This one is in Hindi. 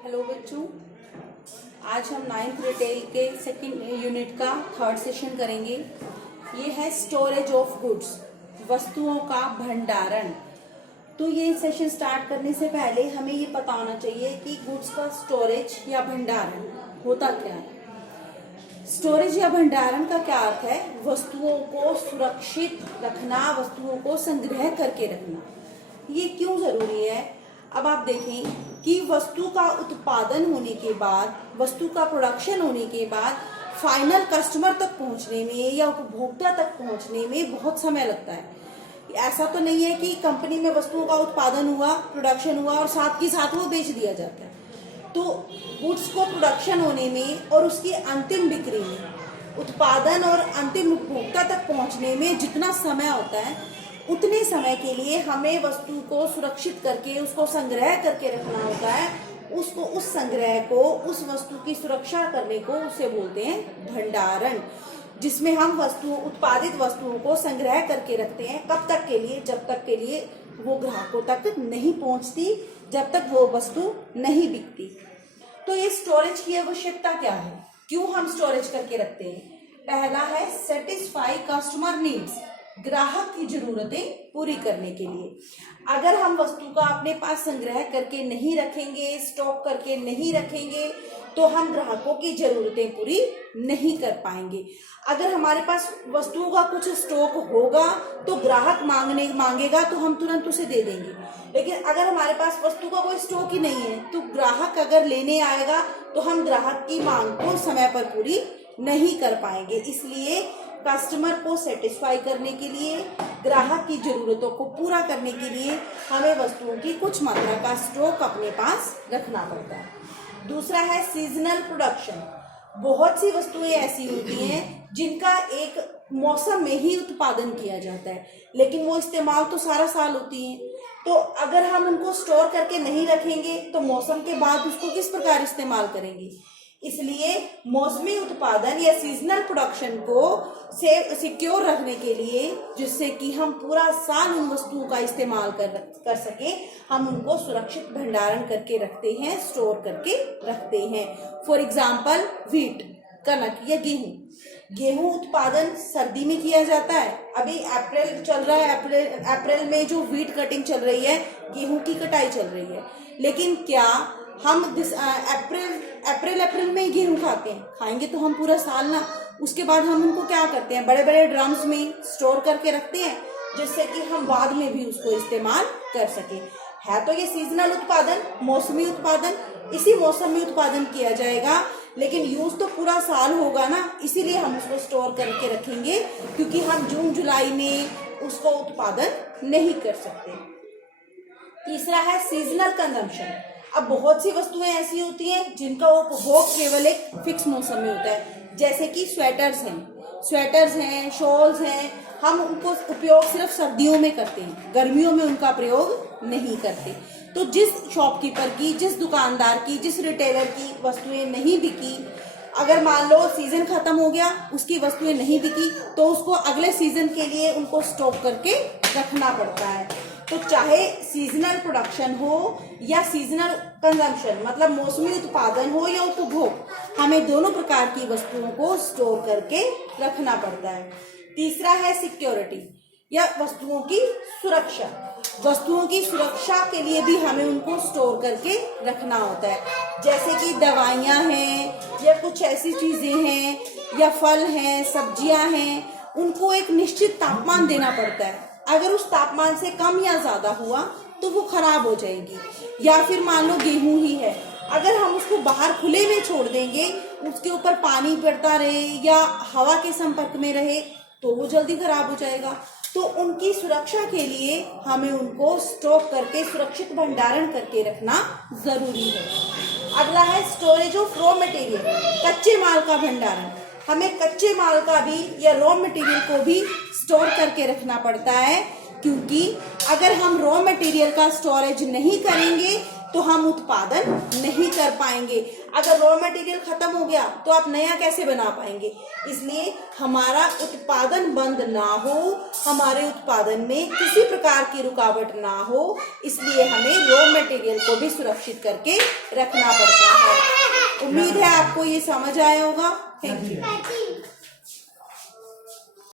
हेलो बच्चों, आज हम 9th रिटेल के सेकंड यूनिट का थर्ड सेशन करेंगे। ये है स्टोरेज ऑफ गुड्स, वस्तुओं का भंडारण। तो ये सेशन स्टार्ट करने से पहले हमें ये पता होना चाहिए कि गुड्स का स्टोरेज या भंडारण होता क्या है। स्टोरेज या भंडारण का क्या अर्थ है? वस्तुओं को सुरक्षित रखना, वस्तुओं को संग्रह करके रखना। ये क्यों जरूरी है? अब आप देखें कि वस्तु का उत्पादन होने के बाद, वस्तु का प्रोडक्शन होने के बाद फाइनल कस्टमर तक पहुंचने में या उपभोक्ता तक पहुंचने में बहुत समय लगता है। ऐसा तो नहीं है कि कंपनी में वस्तुओं का उत्पादन हुआ, प्रोडक्शन हुआ और साथ के साथ वो बेच दिया जाता है। तो गुड्स को प्रोडक्शन होने में और उसकी अंतिम बिक्री में, उत्पादन और अंतिम उपभोक्ता तक पहुंचने में जितना समय होता है, उतने समय के लिए हमें वस्तु को सुरक्षित करके उसको संग्रह करके रखना होता है। उसको, उस संग्रह को, उस वस्तु की सुरक्षा करने को उसे बोलते हैं भंडारण, जिसमें हम उत्पादित वस्तुओं को संग्रह करके रखते हैं। कब तक के लिए? जब तक के लिए वो ग्राहकों तक नहीं पहुंचती, जब तक वो वस्तु नहीं बिकती। तो ये स्टोरेज की आवश्यकता क्या है? क्यों हम स्टोरेज करके रखते हैं? पहला है सेटिस्फाई कस्टमर नीड्स, ग्राहक की जरूरतें पूरी करने के लिए। अगर हम वस्तु का अपने पास संग्रह करके नहीं रखेंगे, स्टॉक करके नहीं रखेंगे, तो हम ग्राहकों की जरूरतें पूरी नहीं कर पाएंगे। अगर हमारे पास वस्तुओं का कुछ स्टॉक होगा तो ग्राहक मांगेगा तो हम तुरंत उसे दे देंगे। लेकिन अगर हमारे पास वस्तु का कोई स्टॉक ही नहीं है तो ग्राहक अगर लेने आएगा तो हम ग्राहक की मांग को समय पर पूरी नहीं कर पाएंगे। इसलिए कस्टमर को सेटिस्फाई करने के लिए, ग्राहक की जरूरतों को पूरा करने के लिए हमें वस्तुओं की कुछ मात्रा का स्टॉक अपने पास रखना पड़ता है। दूसरा है सीजनल प्रोडक्शन। बहुत सी वस्तुएं ऐसी होती हैं जिनका एक मौसम में ही उत्पादन किया जाता है, लेकिन वो इस्तेमाल तो सारा साल होती हैं। तो अगर हम उनको स्टोर करके नहीं रखेंगे तो मौसम के बाद उसको किस प्रकार इस्तेमाल करेंगे? इसलिए मौसमी उत्पादन या सीजनल प्रोडक्शन को सिक्योर रखने के लिए, जिससे कि हम पूरा साल उन वस्तुओं का इस्तेमाल कर सके, हम उनको सुरक्षित भंडारण करके रखते हैं, स्टोर करके रखते हैं। फॉर एग्जाम्पल व्हीट, कनक या गेहूं उत्पादन सर्दी में किया जाता है। अभी अप्रैल चल रहा है, अप्रैल में जो व्हीट कटिंग चल रही है, गेहूं की कटाई चल रही है। लेकिन क्या हम अप्रैल में ही गेहूं खाते हैं? खाएंगे तो हम पूरा साल ना। उसके बाद हम उनको क्या करते हैं? बड़े बड़े ड्रम्स में स्टोर करके रखते हैं, जिससे कि हम बाद में भी उसको इस्तेमाल कर सकें। है तो ये सीजनल उत्पादन, मौसमी उत्पादन, इसी मौसम में उत्पादन किया जाएगा, लेकिन यूज तो पूरा साल होगा ना। इसीलिए हम उसको स्टोर करके रखेंगे, क्योंकि हम जून जुलाई में उसको उत्पादन नहीं कर सकते। तीसरा है सीजनल कंजम्पशन। अब बहुत सी वस्तुएं ऐसी होती हैं जिनका उपभोग केवल एक फिक्स मौसम में होता है, जैसे कि स्वेटर्स हैं, शॉल्स हैं। हम उनको उपयोग सिर्फ सर्दियों में करते हैं, गर्मियों में उनका प्रयोग नहीं करते। तो जिस शॉपकीपर की, जिस दुकानदार की, जिस रिटेलर की वस्तुएं नहीं बिकी, अगर मान लो सीजन खत्म हो गया, उसकी वस्तुएं नहीं बिकी, तो उसको अगले सीजन के लिए उनको स्टॉक करके रखना पड़ता है। तो चाहे सीजनल प्रोडक्शन हो या सीजनल कंजम्पशन, मतलब मौसमी उत्पादन हो या उपभोग, हमें दोनों प्रकार की वस्तुओं को स्टोर करके रखना पड़ता है। तीसरा है सिक्योरिटी या वस्तुओं की सुरक्षा। वस्तुओं की सुरक्षा के लिए भी हमें उनको स्टोर करके रखना होता है, जैसे कि दवाइयाँ हैं या कुछ ऐसी चीजें हैं या फल हैं, सब्जियां हैं, उनको एक निश्चित तापमान देना पड़ता है। अगर उस तापमान से कम या ज्यादा हुआ तो वो खराब हो जाएगी। या फिर मान लो गेहूं ही है, अगर हम उसको बाहर खुले में छोड़ देंगे, उसके ऊपर पानी पड़ता रहे या हवा के संपर्क में रहे, तो वो जल्दी खराब हो जाएगा। तो उनकी सुरक्षा के लिए हमें उनको स्टॉक करके सुरक्षित भंडारण करके रखना जरूरी है। अगला है स्टोरेज ऑफ रॉ मटेरियल, कच्चे माल का भंडारण। हमें कच्चे माल का भी या रॉ मटेरियल को भी स्टोर करके रखना पड़ता है, क्योंकि अगर हम रॉ मटेरियल का स्टोरेज नहीं करेंगे तो हम उत्पादन नहीं कर पाएंगे। अगर रॉ मटेरियल खत्म हो गया तो आप नया कैसे बना पाएंगे। इसलिए हमारा उत्पादन बंद ना हो, हमारे उत्पादन में किसी प्रकार की रुकावट ना हो, इसलिए हमें रॉ मटेरियल को भी सुरक्षित करके रखना पड़ता है। उम्मीद है आपको ये समझ आया होगा। Thank you.